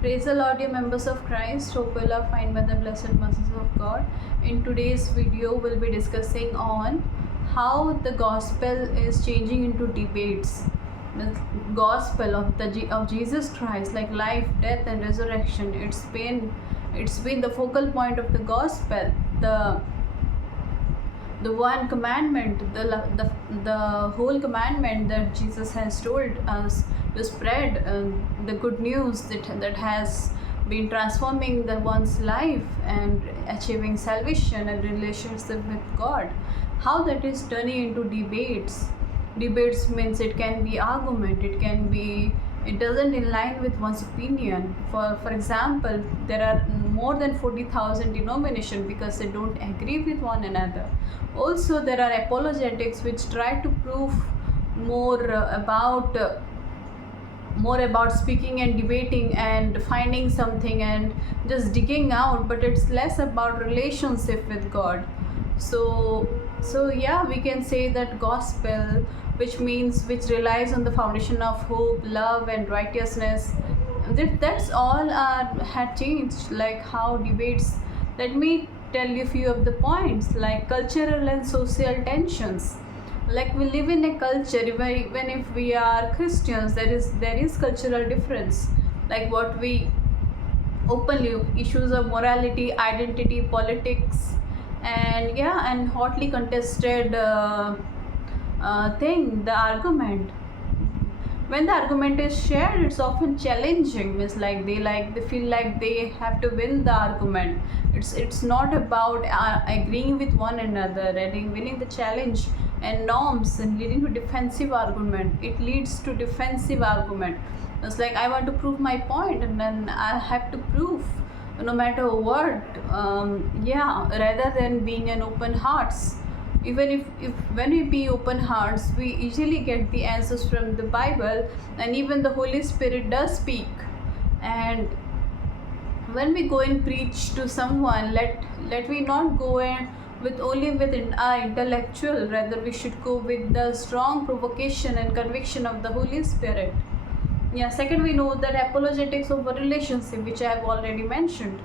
Praise the Lord, dear members of Christ. Hope you are fine by the blessed mercies of God. In today's video, we'll be discussing on how the gospel is changing into debates. The gospel of Jesus Christ, like life, death, and resurrection. It's been the focal point of the gospel. The one commandment, the whole commandment that Jesus has told us to spread the good news that has been transforming the one's life and achieving salvation and relationship with God. How that is turning into debates. Debates means it can be argument, it doesn't in line with one's opinion. For example, there are more than 40,000 denominations because they don't agree with one another. Also, there are apologetics which try to prove more about speaking and debating and finding something and just digging out, but it's less about relationship with God. So yeah, we can say that gospel, which relies on the foundation of hope, love, and righteousness, that's all had changed. Like how debates, let me tell you a few of the points, like cultural and social tensions. Like we live in a culture where even if we are Christians, there is cultural difference, like what we openly issues of morality, identity, politics, and hotly contested thing, the argument. When the argument is shared, it's often challenging. Means they feel like they have to win the argument. It's not about agreeing with one another and winning the challenge and norms and leading to defensive argument. It leads to defensive argument. It's like I want to prove my point and then I have to prove no matter what. Rather than being an open hearts. Even if when we be open hearts, we easily get the answers from the Bible, and even the Holy Spirit does speak. And when we go and preach to someone, let we not go in with our intellectual, rather we should go with the strong provocation and conviction of the Holy Spirit. Second, we know that apologetics over relationship, which I have already mentioned.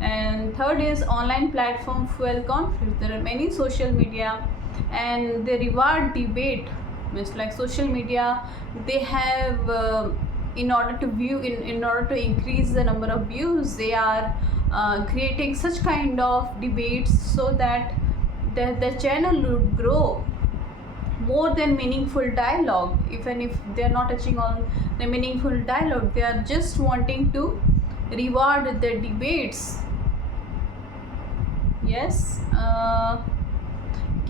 And third is online platform fuel conflict. There are many social media and they reward debate. Means like social media, they have in order to increase the number of views, they are creating such kind of debates so that the channel would grow more than meaningful dialogue. Even if they are not touching on the meaningful dialogue, they are just wanting to reward the debates.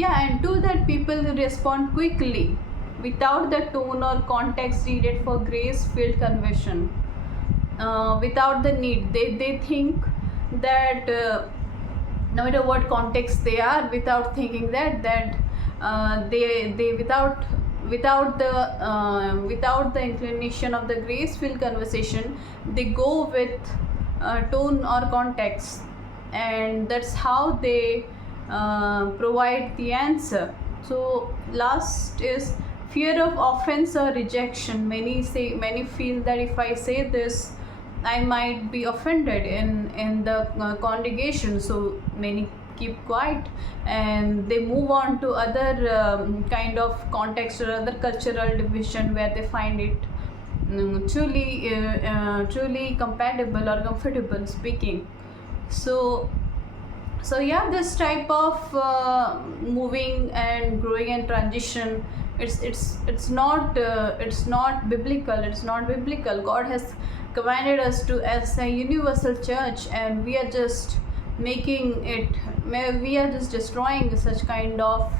And to that, people respond quickly without the tone or context needed for grace-filled conversion. Without the need, they think that no matter what context they are, without thinking that they without the inclination of the grace-filled conversation, they go with tone or context, and that's how they provide the answer. So last is fear of offense or rejection. Many feel that if I say this, I might be offended in the congregation, so many keep quiet and they move on to other kind of context or other cultural division where they find it truly compatible or comfortable speaking. So this type of moving and growing and transition, it's not biblical. God has commanded us to as a universal church, and we are just destroying such kind of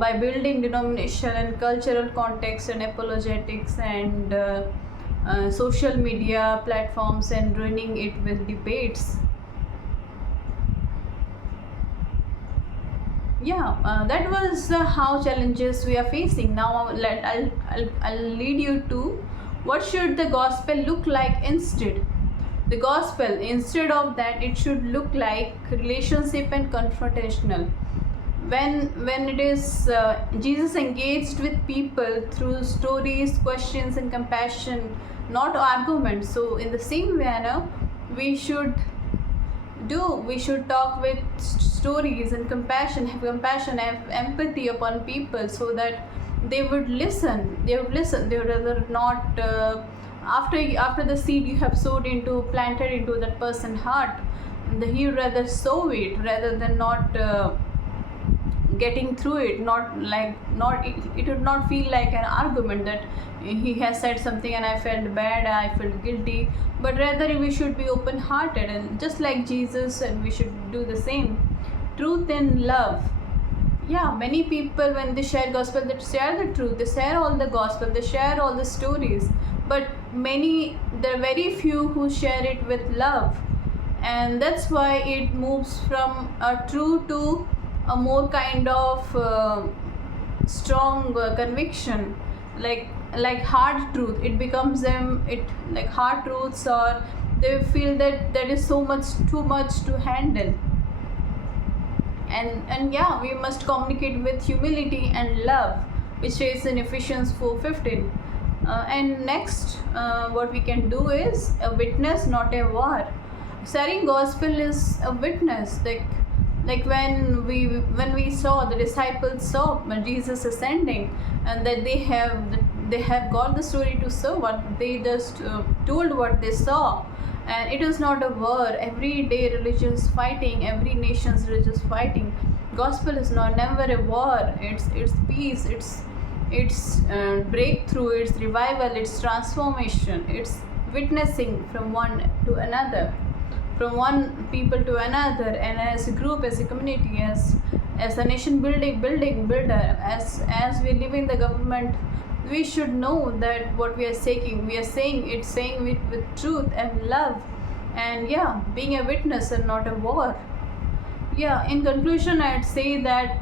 by building denomination and cultural context and apologetics and social media platforms and ruining it with debates. That was how challenges we are facing. Now I'll lead you to what should the gospel look like instead. The gospel, instead of that, it should look like relationship and confrontational. When it is Jesus engaged with people through stories, questions, and compassion, not argument. So in the same manner, we should we should talk with stories and compassion, have empathy upon people, so that they would listen. They would rather not after the seed you have planted into that person's heart, he would rather sow it rather than not getting through it. It would not feel like an argument that he has said something and I felt bad, I felt guilty, but rather we should be open hearted, and just like Jesus, and we should do the same. Truth and love. Yeah, many people, when they share gospel, they share the truth, they share all the gospel, they share all the stories, but there are very few who share it with love, and that's why it moves from a true to a more kind of strong conviction, like hard truth. It becomes them it like hard truths, or they feel that is too much to handle. And yeah, we must communicate with humility and love, which is in Ephesians 4:15. And next, what we can do is a witness, not a war. Sharing gospel is a witness, like when we saw the disciples saw Jesus ascending, and that they have got the story to show what they just told what they saw. And it is not a war. Every day religions fighting, every nation's religious fighting. Gospel is never a war. It's peace, it's breakthrough, it's revival, it's transformation, it's witnessing from one to another, from one people to another, and as a group, as a community, as a nation builder, as we live in the government, we should know that what we are saying with truth and love, and yeah, being a witness and not a war. Yeah, in conclusion, I'd say that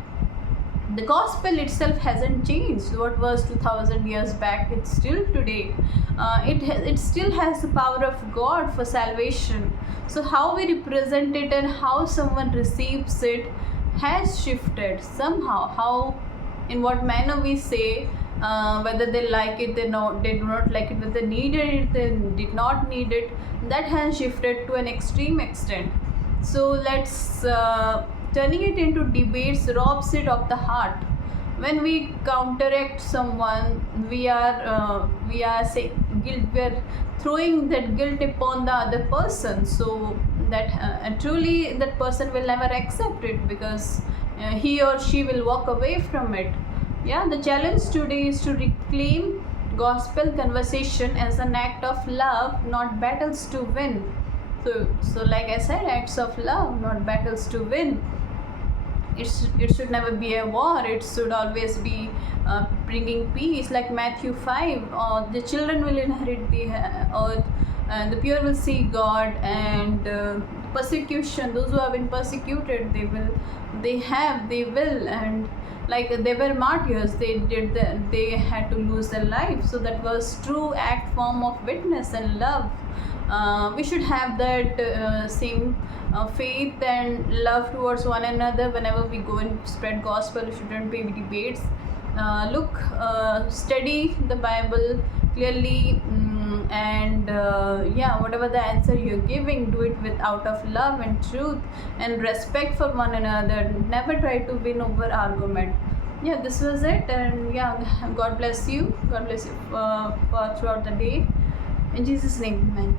the gospel itself hasn't changed. What was 2000 years back, it's still today. It still has the power of God for salvation. So how we represent it and how someone receives it has shifted somehow. How, in what manner we say, whether they like it, they do not like it, whether they needed it, they did not need it, that has shifted to an extreme extent. So let's turning it into debates robs it of the heart. When we counteract someone, we are saying guilt. We are throwing that guilt upon the other person, so that truly that person will never accept it, because he or she will walk away from it. Yeah, the challenge today is to reclaim gospel conversation as an act of love, not battles to win. So like I said, acts of love, not battles to win. It should never be a war. It should always be bringing peace, like Matthew 5, or the children will inherit the earth, and the pure will see God, and persecution, those who have been persecuted, they will, and like they were martyrs, they had to lose their life. So that was true act form of witness and love. We should have that same faith and love towards one another whenever we go and spread gospel. It shouldn't be debates. Study the Bible clearly, and yeah, whatever the answer you're giving, do it out of love and truth and respect for one another. Never try to win over argument. Yeah, this was it, and yeah, God bless you. God bless you throughout the day. In Jesus' name, amen.